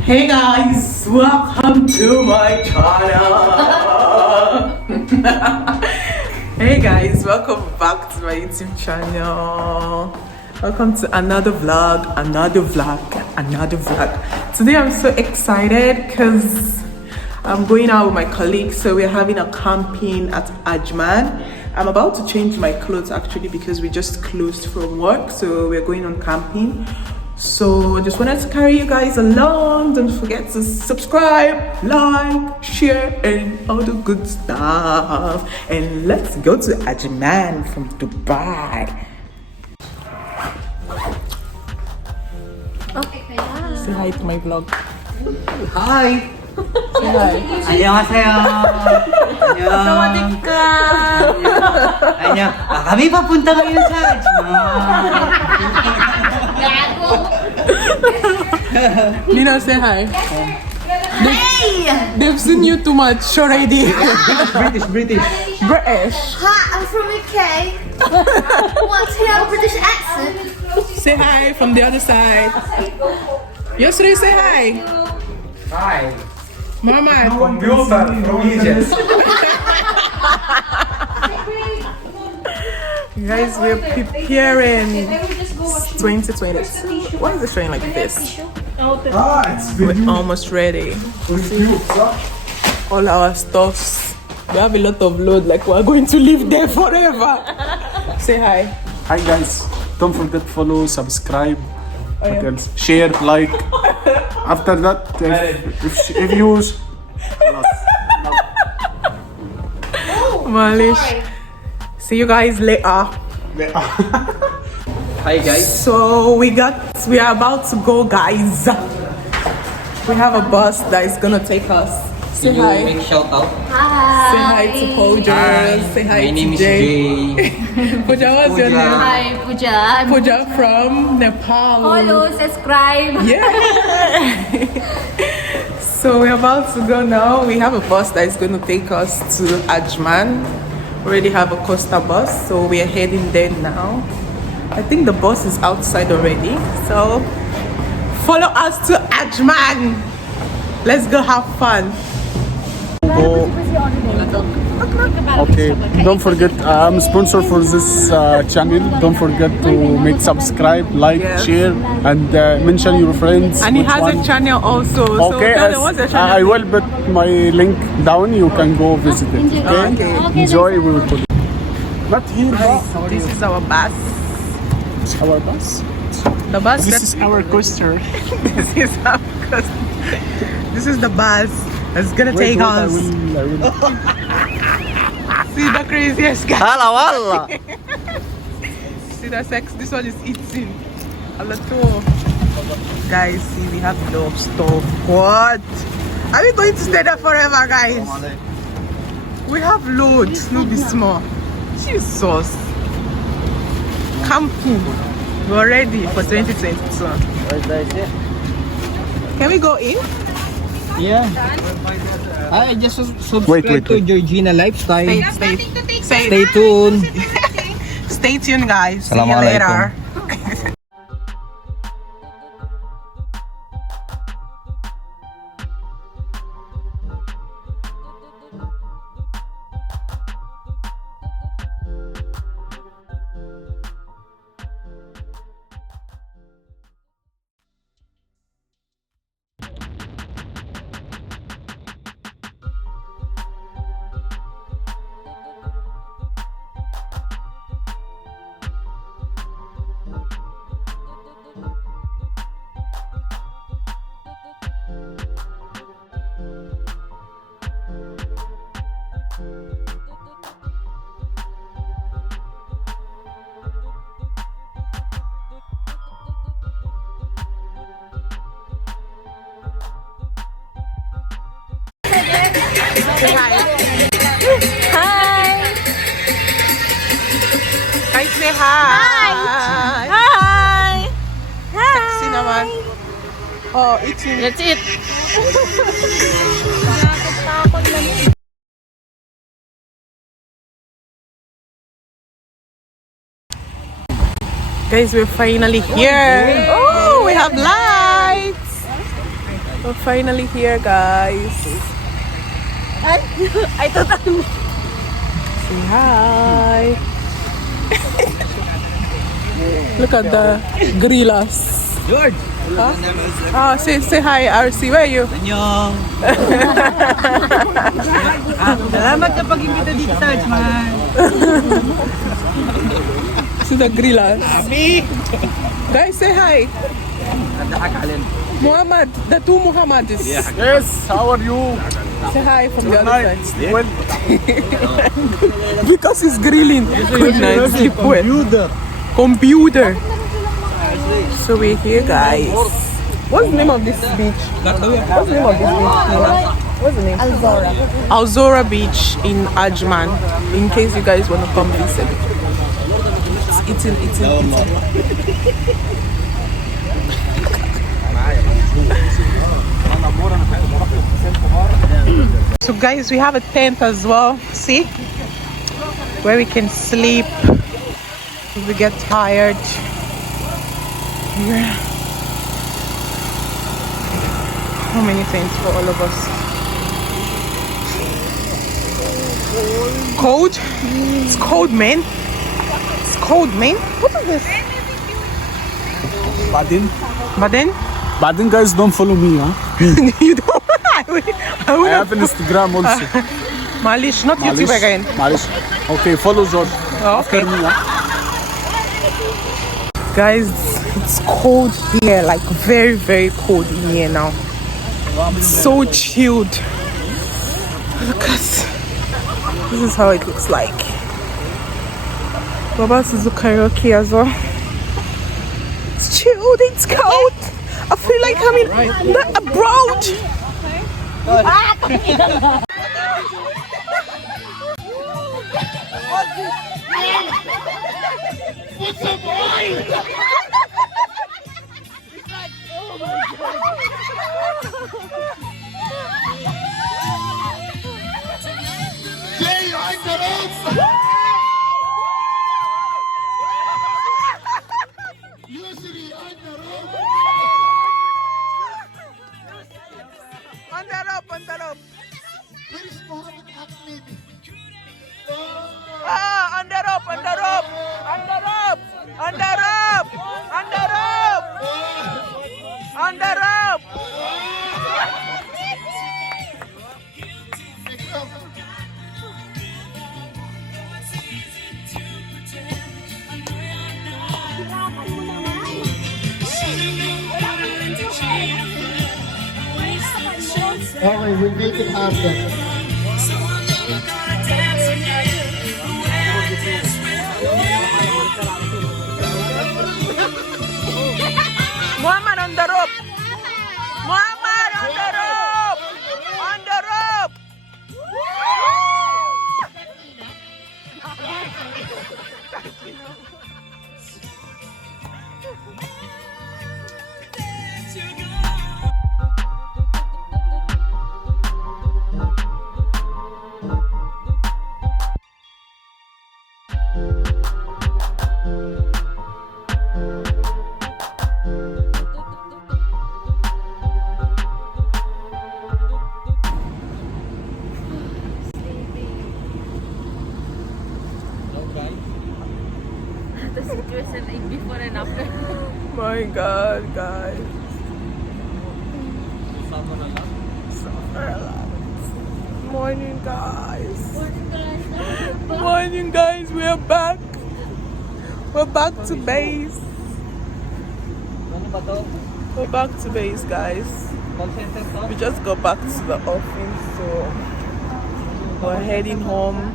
Hey guys, welcome to my channel. Hey guys, welcome back to my YouTube channel. Welcome to another vlog. Today I'm so excited because I'm going out with my colleagues, so we're having a camping at Ajman. I'm about to change my clothes actually because we just closed from work, so we're going on camping. So I just wanted to carry you guys along. Don't forget to subscribe, like, share, and all the good stuff. And let's go to Ajman from Dubai. Say hi to my vlog. Hi! Say hi. 안녕하세요. 안녕. 안녕. Kami papunta ngayon sa Nina, say hi. They've seen you too much already. British. Hi, I'm from UK. Want to hear a British accent? Say hi from the other side. Yusri, say hi. Hi. Mohamed. Computer from Egypt. Guys, we're preparing 2020. Why is it showing like this? We're almost ready. All our stuffs. We have a lot of load, like we're going to live there forever. Say hi. Hi guys, don't forget to follow, subscribe, what else? Share, like. After that, if views, Malish. See you guys later. Hi guys. So we are about to go, guys. We have a bus that is gonna take us. Say Can you hi. make shout out? Say hi to Poja. Say hi My name to is Jay. Jay. Pooja, what's your Pooja. name? Hi, Pooja. Pooja from Nepal. Follow, subscribe. Yeah. So we're about to go now. We have a bus that is going to take us to Ajman. We already have a Costa bus, so we are heading there now. I think the bus is outside already. So follow us to Ajman. Let's go have fun. okay. Don't forget, I'm sponsor for this channel. Don't forget to make subscribe, like, Yes. share, and mention your friends. And he which has one. a channel also. Okay, So tell them what's the channel. I will put my link down. You can go visit it. Okay. Okay. Enjoy. We will put it. Not here. This is our bus. It's our bus. The bus. This is our coaster. This is our bus. This is the bus that's gonna take I us. will. See the craziest guy. Hala wala. See the sex. This one is eating. A lot too. Guys, see we have love stuff. What? Are we going to stay there forever, guys? We have loads. No be small. Jesus. Camping. We're ready for 2022. Can we go in? Yeah. I just subscribe Wait. to Georgina Lifestyle. Stay tuned. Stay tuned, guys. See you Assalamualaikum. later. Say hi. Hi. Guys, say hi. Hi. Sexy naman. Oh, eating. That's it. Guys, we're finally here. Oh, we have lights. We're finally here, guys. I thought Say hi. Look at the gorillas. George! Ah, say hi, RC. Where are you? Annyeong! Salamat sa pag-imbita dito sa Ajman. To the gorillas. Happy! Guys, say hi. Mohamed, the two Mohammeds. Yes, how are you? Say hi from the other Night. side. Well, Because he's grilling. Good night, sleep well. computer. Computer. So we're here, guys. What's the name of this beach? What's the name of this beach, Nina? What's the name? ZORAH Beach in Ajman. In case you guys want to come visit. It's eating. So guys, we have a tent as well. See? Where we can sleep if we get tired. Yeah. How many tents for all of us? Cold? It's cold, man. It's cold, man. What is this? Badin? Badin guys, don't follow me, huh? You don't. I I have an Instagram also. Malish, not YouTube again. Malish. Okay, follow George. Okay. After me, huh? Guys, it's cold here, like very, very cold in here now. It's so chilled. Look at this is how it looks like. We're about to do karaoke as well. It's chilled, it's cold. I feel like I'm in abroad. On the rope. Where is Mohamed Ahmed? Ah, on the rope. Alright, we'll make it happen. Mohamed on the rope. Mohamed on the rope. On the rope. the situation like before and after. My God, guys. Morning, guys. Morning, guys. We are back. We're back to base. We're back to base, guys. We just got back to the office, so we're heading home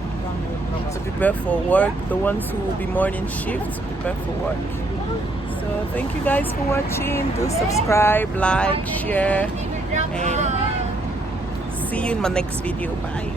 to prepare for work. The ones who will be morning shift to prepare for work. So thank you guys for watching. Do subscribe, like, share, and see you in my next video. Bye.